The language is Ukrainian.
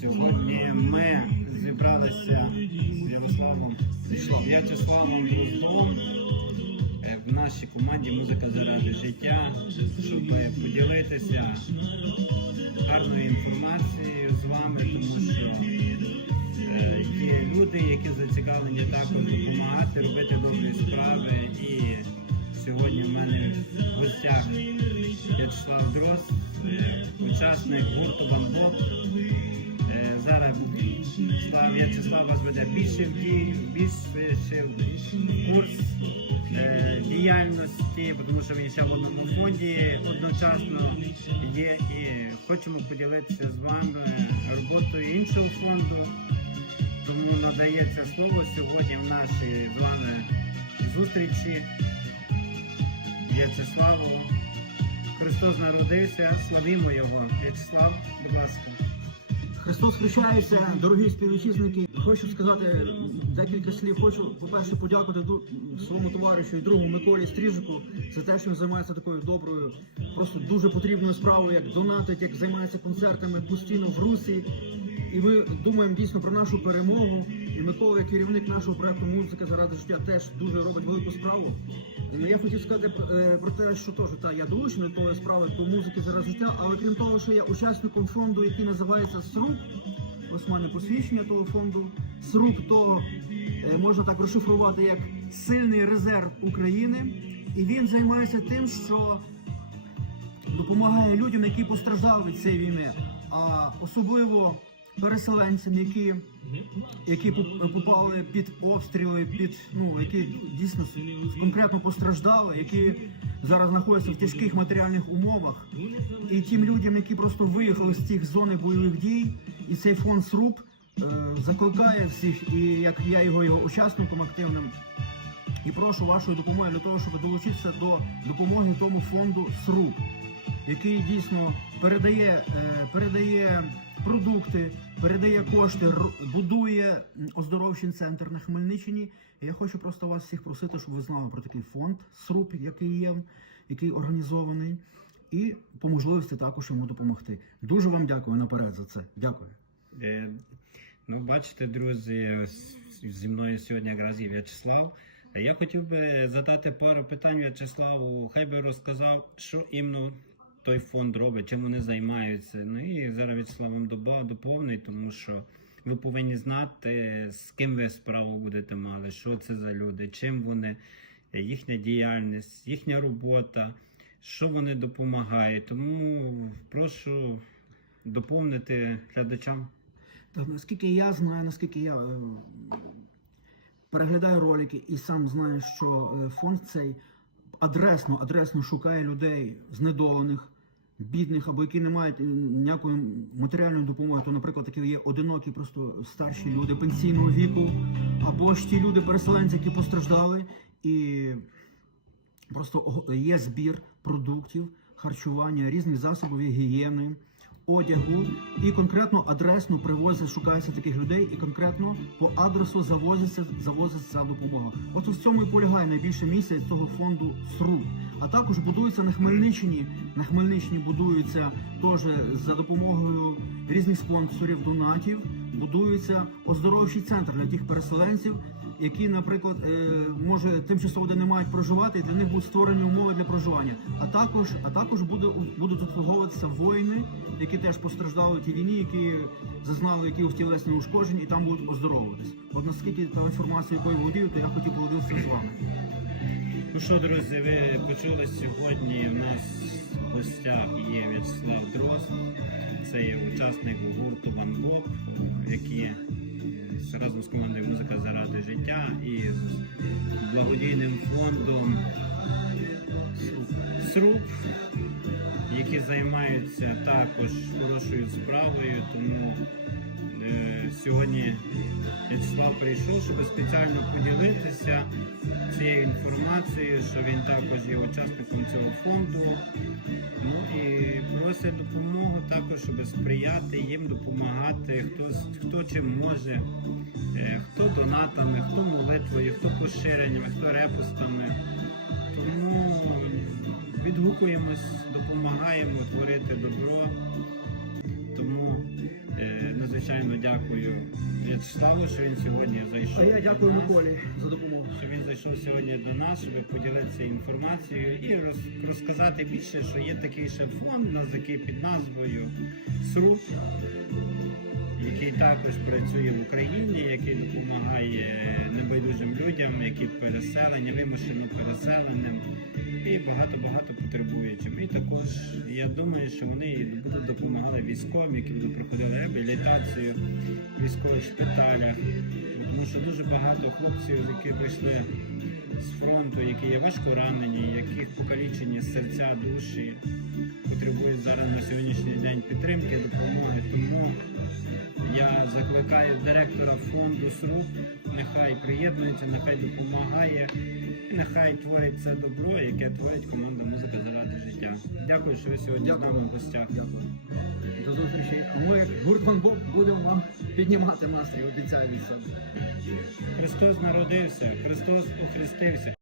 Сьогодні ми зібралися з Ярославом В'ячеславом Дроздом е, в нашій команді Музика заради життя, щоб поділитися гарною інформацією з вами, тому що е, є люди, які зацікавлені також допомагати, робити добрі справи. І сьогодні в мене в гостях В'ячеслав Дрозд, е, учасник гурту. Е, Зараз Слав В'ячеслав вас веде більше в дій, більше курс е, діяльності, тому що він ще в одному фонді одночасно є і хочемо поділитися з вами роботою іншого фонду. Тому надається слово сьогодні в нашій з вами зустрічі В'ячеславу. Христос народився, славімо його. В'ячеслав, будь ласка. Христос хрещається, дорогі співвітчизники. Хочу сказати декілька слів. Хочу, по-перше, подякувати своєму товаришу і другу Миколі Стріжику за те, що він займається такою доброю, просто дуже потрібною справою, як донатить, як займається концертами постійно в Русі. І ми думаємо дійсно про нашу перемогу. І Микола, як керівник нашого проекту Музика заради життя, теж дуже робить велику справу. І я хотів сказати е, про те, що теж та я долучений до справи до музики заради життя, але крім того, що я учасником фонду, який називається СРУП, ось мене посвідчення того фонду. СРУП то е, можна так розшифрувати як сильний резерв України, і він займається тим, що допомагає людям, які постраждали від цієї війни, а особливо переселенцям, які, які поп- попали під обстріли, під ну які дійсно конкретно постраждали, які зараз знаходяться в тяжких матеріальних умовах, і тим людям, які просто виїхали з тих зони бойових дій, і цей фонд СРУП е, закликає всіх, і як я його його учасником активним. І прошу вашої допомоги для того, щоб долучитися до допомоги тому фонду СРУП, який дійсно передає, е, передає продукти, передає кошти, будує оздоровчий центр на Хмельниччині. Я хочу просто вас всіх просити, щоб ви знали про такий фонд СРУП, який є, який організований, і по можливості також йому допомогти. Дуже вам дякую наперед за це. Дякую. Е, Ну, бачите, друзі, зі мною сьогодні якраз є В'ячеслав. Е, Я хотів би задати пару питань В'ячеславу. Хай би розказав, що іменно той фонд робить, чим вони займаються. Ну і зараз В'ячеслав вам доба- доповнить, тому що ви повинні знати, з ким ви справу будете мали, що це за люди, чим вони, їхня діяльність, їхня робота, що вони допомагають. Тому прошу доповнити глядачам. Так, наскільки я знаю, наскільки я е, переглядаю ролики і сам знаю, що е, фонд цей адресно, адресно шукає людей знедолених, бідних або які не мають е, ніякої матеріальної допомоги. То, наприклад, такі є одинокі, просто старші люди пенсійного віку, або ж ті люди, переселенці, які постраждали, і просто є збір продуктів, харчування, різних засобів гігієни, одягу, і конкретно адресно привозять, шукається таких людей, і конкретно по адресу завозиться, завозиться допомога. От у цьому і полягає найбільше місія цього фонду СРУ. А також будується на Хмельниччині. На Хмельниччині будується теж за допомогою різних спонсорів, донатів. Будується оздоровчий центр для тих переселенців, які, наприклад, е, може тимчасово де не мають проживати, і для них будуть створені умови для проживання. А також, а також буде будуть обслуговуватися воїни, які теж постраждали в тій війні, які зазнали якихось тілесні ушкоджень, і там будуть оздоровуватись. От наскільки та інформація, якою володію, то я хотів поділитися з вами. Ну що, друзі, ви почули сьогодні. У нас в гостях є В'ячеслав Дрозд. Це є учасник гурту Ван Гог, який е, разом з командою Музика заради життя і з благодійним фондом СРУП, які займаються також хорошою справою. Тому сьогодні В'ячеслав прийшов, щоб спеціально поділитися цією інформацією, що він також є учасником цього фонду. Ну і просять допомогу також, щоб сприяти їм, допомагати, хто, хто чим може, е, хто донатами, хто молитвою, хто поширеннями, хто репостами. Тому відгукуємось, допомагаємо творити добро. Звичайно дякую В'ячеславу, що він сьогодні зайшов. А я дякую Миколі за допомогу. Що він зайшов сьогодні до нас, щоб поділитися інформацією і роз- розказати більше, що є такий ще фонд, на який під назвою СРУ, який також працює в Україні, який допомагає небайдужим людям, які переселені, вимушено переселеним і багато-багато потребуючим. І також я думаю, що вони будуть допомагати військовим, які будуть проходили реабілітацію в військових шпиталях. Тому що дуже багато хлопців, які прийшли з фронту, які є важко ранені, яких покалічені серця, душі, потребують зараз на сьогоднішній день підтримки, допомоги. Тому я закликаю директора фонду СРУ, нехай приєднується, нехай допомагає, нехай творить це добро, яке творить команда Музика заради життя. Дякую, що ви сьогодні з нами в гостях. Дякую. До зустрічі. А ми, як гурт Боб, будемо вам піднімати настрій, обіцяю від себе. Христос народився, Христос охрестився.